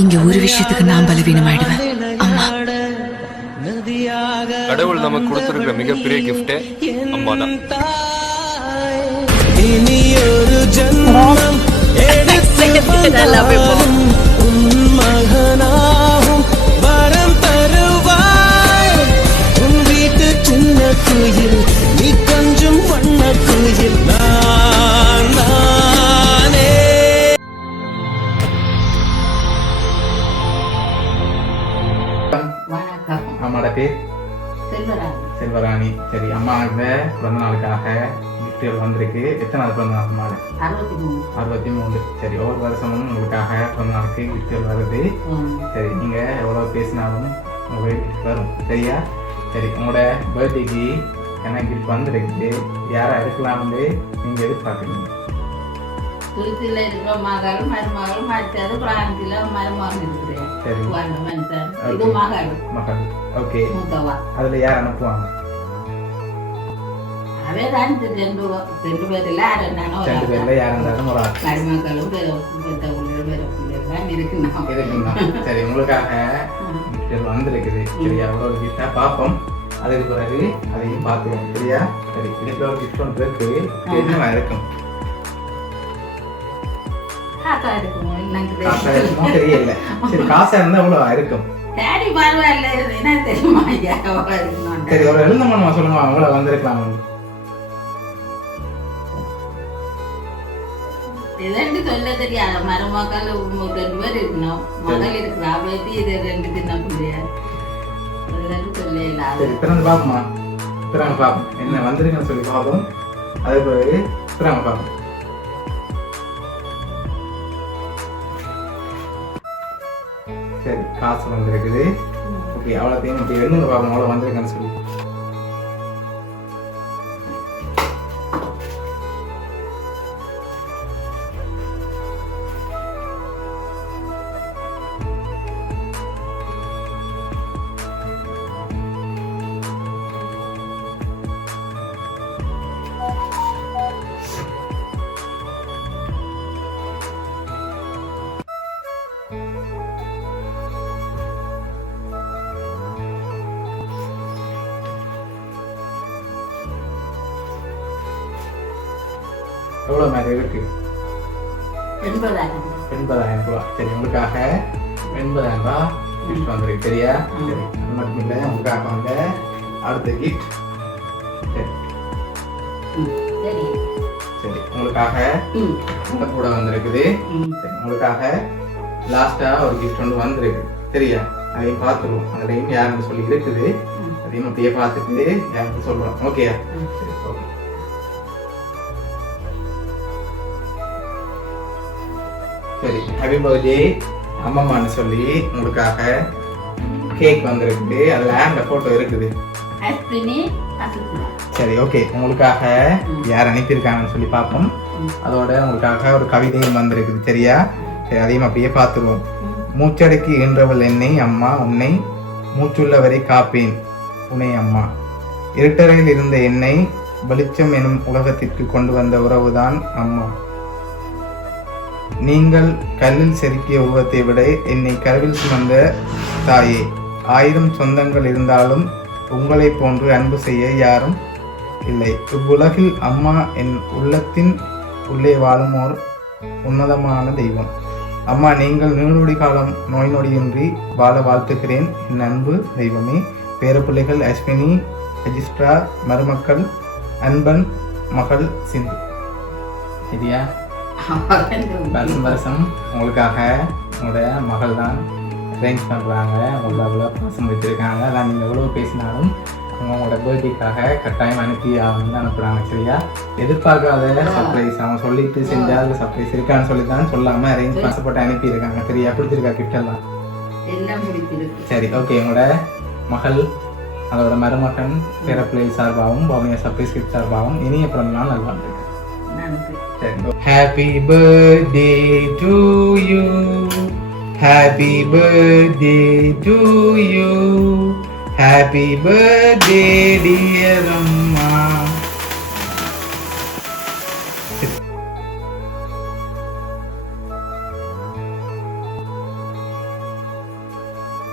இங்க ஒரு விஷயத்துக்கு நான் பலவீனமாயிடுவேன். அம்மா. கடவுள் நமக்கு கொடுத்திருக்கிற மிகப்பெரிய கிஃப்டே அம்மா தான் இனியொரு ஜன்மம் எடுத்தவனாகும் அம்மாட பேர்? செல்வராணி. சரி அம்மா இந்த பிறந்த நாளுக்காக கிஃப்ட்டுகள் வந்திருக்கு. எத்தனை நாள் பிறந்த நாள் அம்மாவோட அறுபத்தி மூணு. சரி ஒவ்வொரு வருஷமும் உங்களுக்காக பிறந்த நாளுக்கு கிஃப்ட்டுகள் வருது. சரி நீங்கள் எவ்வளோ பேசினாலும் உங்களுக்கு gift வரும். சரியா? சரி உங்களோட பர்த்டேக்கு என்ன கிஃப்ட் வந்திருக்கு? யாரா இருக்கலாம்னு நீங்கள் எதிர்பார்க்குறீங்க? துருத்தில இருக்கிற மகள் மருமகள் மற்றது பிராந்தில மருமகன் இருக்கிறேன் இது. மகள் மகள் ஓகே மூத்தவா அதில் யார் அனுப்புவாங்க அவே தான் ரெண்டு ரெண்டு பேர்ல யார் என்னன்னா ரெண்டு பேரில் யார் இருந்தாலும் ஒரு ஆள் மருமக்களும் பெரிய பெத்த பிள்ளைகள் பெரிய பிள்ளைகள் தான் இருக்கணும் இருக்குங்களா சரி உங்களுக்காக வந்திருக்குது சரியா பார்ப்போம் அதுக்கு பிறகு அதையும் பார்த்துக்கோங்க சரியா சரி இதுக்கு ஒரு கிஃப்ட் ஒன்று இருக்கு என்ன இருக்கும் காக்கா இருக்குமோ எனக்கு காசா தெரியல சரி காசா இருந்தால் எவ்வளோ இருக்கும் சரி பரவாயில்ல என்ன தெரியுமா? ஐயா எவ்வளவு சரி ஒரு எழுந்த மனமா சொல்லுங்க அவங்கள வந்திருக்கலாம் ரெண்டு சொல்ல தெரியாத மருமக்கள் ரெண்டு பேர் இருக்கணும். மகள் இருக்கிறா பேத்தி இது ரெண்டு அது. இல்லாத சரி திறந்து பார்ப்போமா திறங்க பார்ப்போம். என்ன வந்திருக்குன்னு சொல்லி பார்ப்போம். அதுக்கு பிறகு திறங்க பார்ப்போம். சரி காசு வந்திருக்குது. ஓகே அவ்வளோத்தையும் இப்படி எழுதுங்க பார்ப்போம் அவ்வளோ வந்திருக்குன்னு சொல்லி எவ்வளோ மாதிரி இருக்கு? எண்பதாயிரம். எண்பதாயிரம் ரூபா. சரி உங்களுக்காக எண்பதாயிரம் ரூபா கிஃப்ட் வந்திருக்கு சரியா? சரி அது மட்டும் இல்லை உங்களுக்காக வந்து அடுத்த கிஃப்ட் சரி. சரி. உங்களுக்காக உங்க கூட வந்திருக்குது. சரி உங்களுக்காக லாஸ்டா ஒரு கிஃப்ட் ஒன்று வந்திருக்கு. சரியா? அதையும் பார்த்துருவோம். அதுலையும் யாருன்னு சொல்லி இருக்குது. அதையும் அப்படியே பார்த்துட்டு யாருக்கு சொல்றோம். ஓகேயா. சரி ஓகே சரி ஹாப்பி பர்த்டே அம்மம்மான்னு சொல்லி உங்களுக்காக கேக் வந்திருக்கு. அதில் அந்த ஃபோட்டோ இருக்குது. சரி ஓகே உங்களுக்காக யார் அனுப்பியிருக்காங்கன்னு சொல்லி பார்ப்போம். அதோட உங்களுக்காக ஒரு கவிதையும் வந்திருக்குது சரியா? சரி அதையும் அப்படியே பார்த்துருவோம். மூச்சடக்கி ஈன்றவள் என்னை அம்மா உன்னை மூச்சுள்ளவரை காப்பேன் உன்னை அம்மா. இருட்டறையில் இருந்த என்னை வெளிச்சம் எனும் உலகத்திற்கு கொண்டு வந்த உறவுதான் அம்மா. நீங்கள் கல்லில் செதுக்கிய உருவத்தை விட என்னை கருவில் சுமந்த தாயே. ஆயிரம் சொந்தங்கள் இருந்தாலும் உங்களைப் போன்று அன்பு செய்ய யாரும் இல்லை. இவ்வுலகில் அம்மா என் உள்ளத்தின் உள்ளே வாழும் ஓர் உன்னதமான தெய்வம். அம்மா நீங்கள் நீடொடி காலம் நோய் நொடியின்றி வாழ வாழ்த்துகிறேன். என் அன்பு தெய்வமே. பேரப்பிள்ளைகள் அஸ்வினி ரெஜிஸ்ட்ரா மருமக்கள் அன்பன் மகள் சிந்து. சரியா? வருஷம் வருஷம் உங்களுக்காக உங்களோட மகள் தான் அரேஞ்ச் பண்ணுறாங்க உங்களை அவ்வளோ பாசம் வச்சுருக்காங்க. அதான் நீங்கள் எவ்வளோ பேசினாலும் அவங்க உங்களோட பர்த்டேக்காக கட்டாயம் அனுப்பி ஆகணும்னு அனுப்புகிறாங்க சரியா? எதிர்பார்க்காத சர்ப்ரைஸ் அவன் சொல்லிட்டு செஞ்சா அதில் சர்ப்ரைஸ் இருக்கான்னு சொல்லி தான் சொல்லாமல் அரேஞ்ச் பாசப்பட்டு அனுப்பியிருக்காங்க சரியா? பிடிச்சிருக்கா பிடிச்சிருக்கு சரி ஓகே உங்களோட மகள் அதோட மருமகன் பேரப்பிள்ளை சார்பாகவும் பவனியா சர்ப்ரைஸ் கிஃப்ட் சார்பாகவும் இனிய பிறந்த நாள் நல்லா இருக்கு Happy birthday to you. Happy birthday to you. Happy birthday, dear Amma.